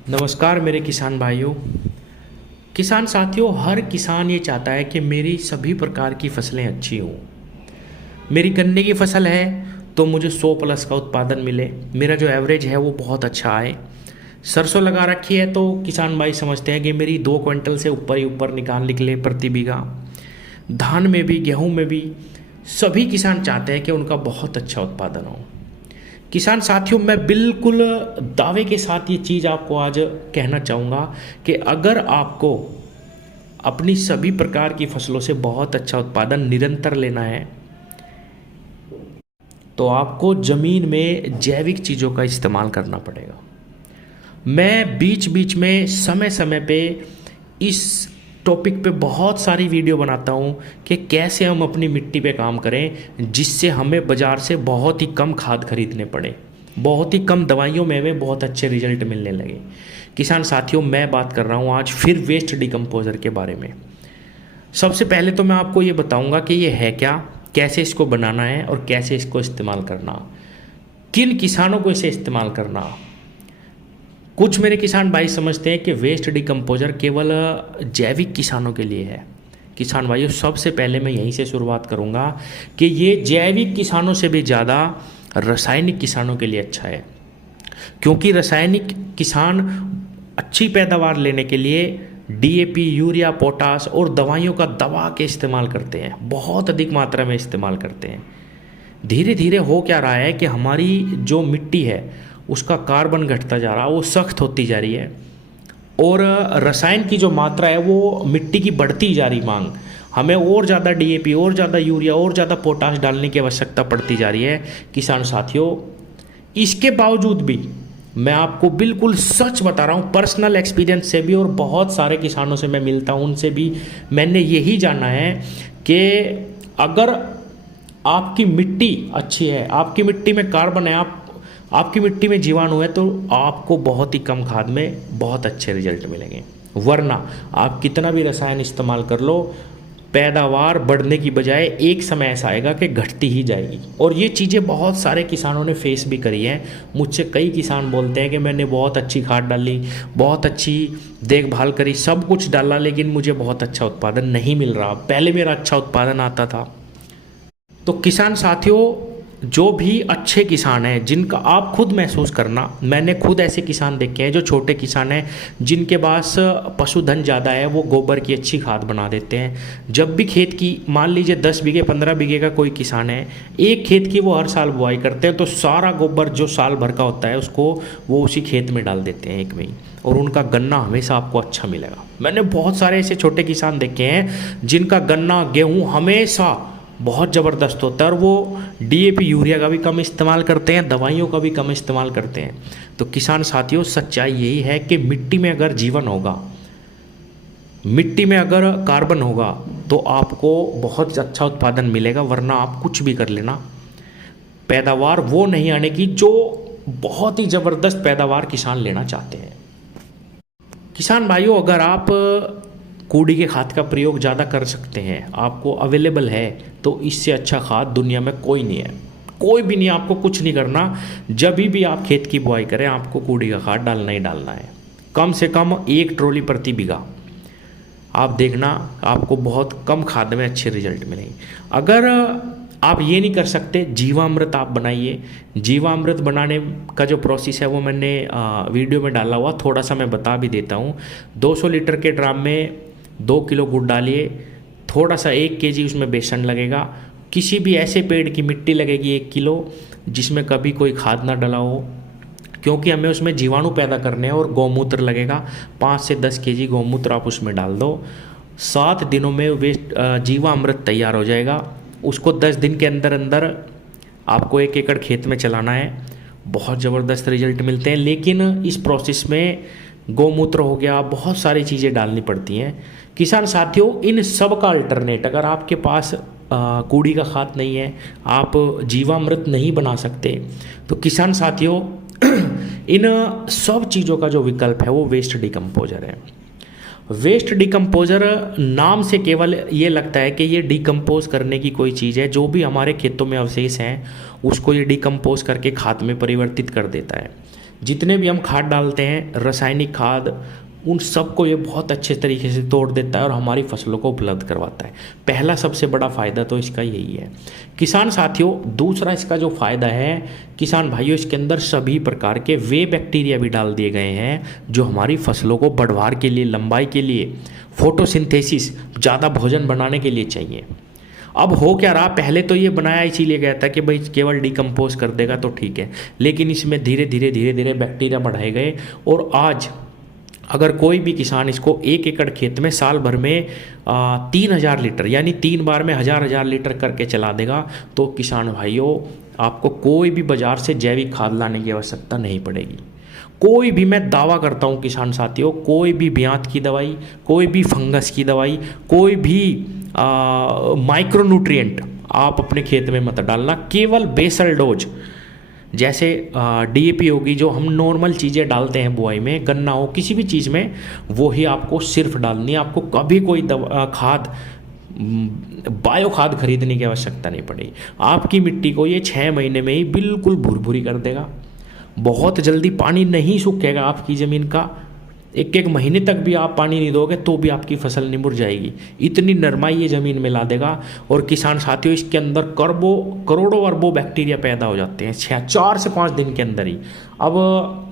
नमस्कार मेरे किसान भाइयों। किसान साथियों, हर किसान ये चाहता है कि मेरी सभी प्रकार की फसलें अच्छी हों। मेरी गन्ने की फसल है तो मुझे 100 प्लस का उत्पादन मिले, मेरा जो एवरेज है वो बहुत अच्छा आए। सरसों लगा रखी है तो किसान भाई समझते हैं कि मेरी 2 क्विंटल से ऊपर ही ऊपर निकले प्रति बीघा। धान में भी, गेहूं में भी सभी किसान चाहते हैं कि उनका बहुत अच्छा उत्पादन हो। किसान साथियों, मैं बिल्कुल दावे के साथ ये चीज़ आपको आज कहना चाहूँगा कि अगर आपको अपनी सभी प्रकार की फसलों से बहुत अच्छा उत्पादन निरंतर लेना है तो आपको ज़मीन में जैविक चीज़ों का इस्तेमाल करना पड़ेगा। मैं बीच बीच में समय समय पे इस टॉपिक पे बहुत सारी वीडियो बनाता हूँ कि कैसे हम अपनी मिट्टी पे काम करें जिससे हमें बाज़ार से बहुत ही कम खाद खरीदने पड़े, बहुत ही कम दवाइयों में हमें बहुत अच्छे रिजल्ट मिलने लगे। किसान साथियों, मैं बात कर रहा हूँ आज फिर वेस्ट डिकम्पोज़र के बारे में। सबसे पहले तो मैं आपको ये बताऊँगा कि ये है क्या, कैसे इसको बनाना है और कैसे इसको इस्तेमाल करना, किन किसानों को इसे इस्तेमाल करना। कुछ मेरे किसान भाई समझते हैं कि वेस्ट डिकम्पोजर केवल जैविक किसानों के लिए है। किसान भाइयों, सबसे पहले मैं यहीं से शुरुआत करूंगा कि ये जैविक किसानों से भी ज़्यादा रासायनिक किसानों के लिए अच्छा है, क्योंकि रासायनिक किसान अच्छी पैदावार लेने के लिए डीएपी, यूरिया, पोटास और दवाइयों का दबा के इस्तेमाल करते हैं, बहुत अधिक मात्रा में इस्तेमाल करते हैं। धीरे धीरे हो क्या रहा है कि हमारी जो मिट्टी है उसका कार्बन घटता जा रहा है, वो सख्त होती जा रही है और रसायन की जो मात्रा है वो मिट्टी की बढ़ती जा रही मांग, हमें और ज़्यादा डीएपी, और ज़्यादा यूरिया, और ज़्यादा पोटाश डालने की आवश्यकता पड़ती जा रही है। किसान साथियों, इसके बावजूद भी मैं आपको बिल्कुल सच बता रहा हूँ, पर्सनल एक्सपीरियंस से भी और बहुत सारे किसानों से मैं मिलता हूँ, उनसे भी मैंने यही जाना है कि अगर आपकी मिट्टी अच्छी है, आपकी मिट्टी में कार्बन है, आपकी मिट्टी में जीवाणु है, तो आपको बहुत ही कम खाद में बहुत अच्छे रिजल्ट मिलेंगे। वरना आप कितना भी रसायन इस्तेमाल कर लो, पैदावार बढ़ने की बजाय एक समय ऐसा आएगा कि घटती ही जाएगी। और ये चीज़ें बहुत सारे किसानों ने फेस भी करी हैं। मुझसे कई किसान बोलते हैं कि मैंने बहुत अच्छी खाद डाली, बहुत अच्छी देखभाल करी, सब कुछ डाला, लेकिन मुझे बहुत अच्छा उत्पादन नहीं मिल रहा। पहले मेरा अच्छा उत्पादन आता था। तो किसान साथियों, जो भी अच्छे किसान हैं, जिनका आप खुद महसूस करना, मैंने खुद ऐसे किसान देखे हैं जो छोटे किसान हैं जिनके पास पशुधन ज़्यादा है, वो गोबर की अच्छी खाद बना देते हैं। जब भी खेत की, मान लीजिए 10 बीघे 15 बीघे का कोई किसान है, एक खेत की वो हर साल बुआई करते हैं, तो सारा गोबर जो साल भर का होता है उसको वो उसी खेत में डाल देते हैं एक में ही, और उनका गन्ना हमेशा आपको अच्छा मिलेगा। मैंने बहुत सारे ऐसे छोटे किसान देखे हैं जिनका गन्ना, गेहूँ हमेशा बहुत ज़बरदस्त होता है, और वो डीएपी, यूरिया का भी कम इस्तेमाल करते हैं, दवाइयों का भी कम इस्तेमाल करते हैं। तो किसान साथियों, सच्चाई यही है कि मिट्टी में अगर जीवन होगा, मिट्टी में अगर कार्बन होगा, तो आपको बहुत अच्छा उत्पादन मिलेगा। वरना आप कुछ भी कर लेना, पैदावार वो नहीं आने की जो बहुत ही ज़बरदस्त पैदावार किसान लेना चाहते हैं। किसान भाइयों, अगर आप कूड़ी के खाद का प्रयोग ज़्यादा कर सकते हैं, आपको अवेलेबल है, तो इससे अच्छा खाद दुनिया में कोई नहीं है, कोई भी नहीं। आपको कुछ नहीं करना, जब भी आप खेत की बुआई करें आपको कूड़ी का खाद डालना ही डालना है, कम से कम 1 ट्रॉली प्रति बीघा। आप देखना, आपको बहुत कम खाद में अच्छे रिजल्ट मिलेंगे। अगर आप ये नहीं कर सकते, जीवामृत आप बनाइए। जीवामृत बनाने का जो प्रोसेस है वो मैंने वीडियो में डाला हुआ, थोड़ा सा मैं बता भी देता हूँ। 200 लीटर के ड्राम में 2 किलो गुड़ डालिए, थोड़ा सा 1 केजी उसमें बेसन लगेगा, किसी भी ऐसे पेड़ की मिट्टी लगेगी 1 किलो जिसमें कभी कोई खाद ना डला हो, क्योंकि हमें उसमें जीवाणु पैदा करने हैं। और गौमूत्र लगेगा, 5 से 10 केजी गौमूत्र आप उसमें डाल दो। 7 दिनों में वेस्ट जीवामृत तैयार हो जाएगा। उसको 10 दिन के अंदर अंदर आपको 1 एकड़ खेत में चलाना है, बहुत ज़बरदस्त रिजल्ट मिलते हैं। लेकिन इस प्रोसेस में गौमूत्र हो गया, बहुत सारी चीज़ें डालनी पड़ती हैं। किसान साथियों, इन सब का अल्टरनेट, अगर आपके पास कूड़ी का खाद नहीं है, आप जीवामृत नहीं बना सकते, तो किसान साथियों इन सब चीज़ों का जो विकल्प है वो वेस्ट डिकम्पोजर है। वेस्ट डिकम्पोजर नाम से केवल ये लगता है कि ये डिकम्पोज करने की कोई चीज़ है, जो भी हमारे खेतों में अवशेष हैं उसको ये डिकम्पोज करके खाद में परिवर्तित कर देता है। जितने भी हम खाद डालते हैं, रासायनिक खाद, उन सबको ये बहुत अच्छे तरीके से तोड़ देता है और हमारी फसलों को उपलब्ध करवाता है। पहला सबसे बड़ा फ़ायदा तो इसका यही है किसान साथियों। दूसरा इसका जो फ़ायदा है किसान भाइयों, इसके अंदर सभी प्रकार के वे बैक्टीरिया भी डाल दिए गए हैं जो हमारी फसलों को बढ़वार के लिए, लंबाई के लिए, फोटोसिंथेसिस, ज़्यादा भोजन बनाने के लिए चाहिए। अब हो क्या रहा, पहले तो ये बनाया इसीलिए गया था कि भाई केवल डिकम्पोज कर देगा तो ठीक है, लेकिन इसमें धीरे धीरे बैक्टीरिया बढ़ाए गए और आज अगर कोई भी किसान इसको 1 एकड़ खेत में साल भर में 3000 लीटर यानी 3 बार में 1000 लीटर करके चला देगा तो किसान भाइयों आपको कोई भी बाज़ार से जैविक खाद लाने की आवश्यकता नहीं पड़ेगी। कोई भी, मैं दावा करता हूँ किसान साथियों, कोई भी ब्यात की दवाई, कोई भी फंगस की दवाई, कोई भी माइक्रोन्यूट्रिएंट आप अपने खेत में मत डालना। केवल बेसल डोज जैसे डीएपी होगी, जो हम नॉर्मल चीज़ें डालते हैं बुआई में, गन्ना हो, किसी भी चीज़ में, वो ही आपको सिर्फ डालनी है। आपको कभी कोई खाद, बायो खाद खरीदने की आवश्यकता नहीं पड़ेगी। आपकी मिट्टी को ये 6 महीने में ही बिल्कुल भुरभुरी कर देगा। बहुत जल्दी पानी नहीं सूखेगा आपकी ज़मीन का। 1 महीने तक भी आप पानी नहीं दोगे तो भी आपकी फसल नहीं मुरझाएगी। इतनी नरमाई ये ज़मीन में ला देगा। और किसान साथियों इसके अंदर करोड़ों अरबों बैक्टीरिया पैदा हो जाते हैं 4 से 5 दिन के अंदर ही। अब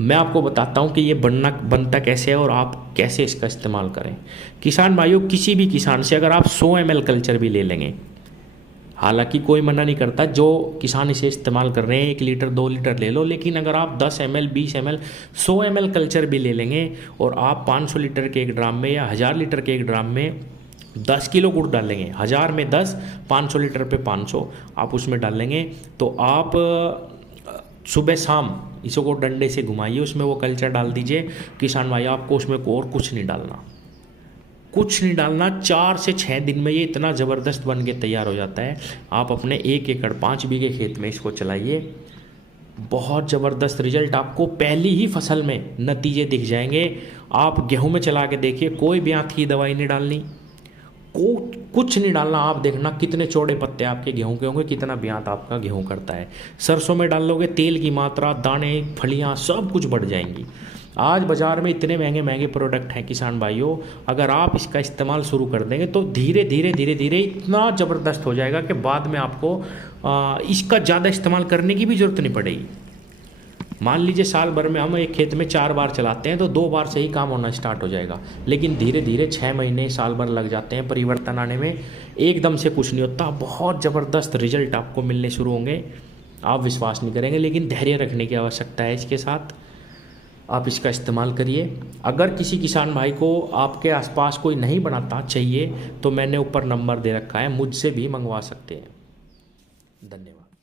मैं आपको बताता हूँ कि ये बनता कैसे है और आप कैसे इसका इस्तेमाल करें। किसान भाइयों, किसी भी किसान से अगर आप 100 ml कल्चर भी ले लेंगे, हालांकि कोई मना नहीं करता, जो किसान इसे इस्तेमाल कर रहे हैं 1 लीटर 2 लीटर ले लो, लेकिन अगर आप 10 ml 20 ml 100 ml कल्चर भी ले लेंगे और आप 500 लीटर के एक ड्राम में या 1000 लीटर के एक ड्राम में 10 किलो गुड़ डालेंगे, 1000 में 10, 500 लीटर पे 500 आप उसमें डालेंगे, तो आप सुबह शाम इसको डंडे से घुमाइए, उसमें वो कल्चर डाल दीजिए। किसान भाई आपको उसमें और कुछ नहीं डालना, कुछ नहीं डालना। 4 से 6 दिन में ये इतना ज़बरदस्त बन के तैयार हो जाता है। आप अपने 1 एकड़ 5 बीघे खेत में इसको चलाइए, बहुत ज़बरदस्त रिजल्ट आपको पहली ही फसल में नतीजे दिख जाएंगे। आप गेहूं में चला के देखिए, कोई ब्यात की दवाई नहीं डालनी, कुछ नहीं डालना। आप देखना कितने चौड़े पत्ते आपके गेहूं के होंगे, कितना ब्यात आपका गेहूं करता है। सरसों में डाल लोगे, तेल की मात्रा, दाने, फलियाँ सब कुछ बढ़ जाएंगी। आज बाज़ार में इतने महंगे महंगे प्रोडक्ट हैं किसान भाइयों, अगर आप इसका इस्तेमाल शुरू कर देंगे तो धीरे धीरे इतना ज़बरदस्त हो जाएगा कि बाद में आपको इसका ज़्यादा इस्तेमाल करने की भी ज़रूरत नहीं पड़ेगी। मान लीजिए साल भर में हम एक खेत में 4 बार चलाते हैं तो 2 बार से ही काम होना स्टार्ट हो जाएगा, लेकिन धीरे धीरे 6 महीने साल भर लग जाते हैं परिवर्तन आने में। एकदम से कुछ नहीं होता, बहुत ज़बरदस्त रिजल्ट आपको मिलने शुरू होंगे। आप विश्वास नहीं करेंगे, लेकिन धैर्य रखने की आवश्यकता है। इसके साथ आप इसका इस्तेमाल करिए। अगर किसी किसान भाई को आपके आसपास कोई नहीं बनाता चाहिए तो मैंने ऊपर नंबर दे रखा है, मुझसे भी मंगवा सकते हैं। धन्यवाद।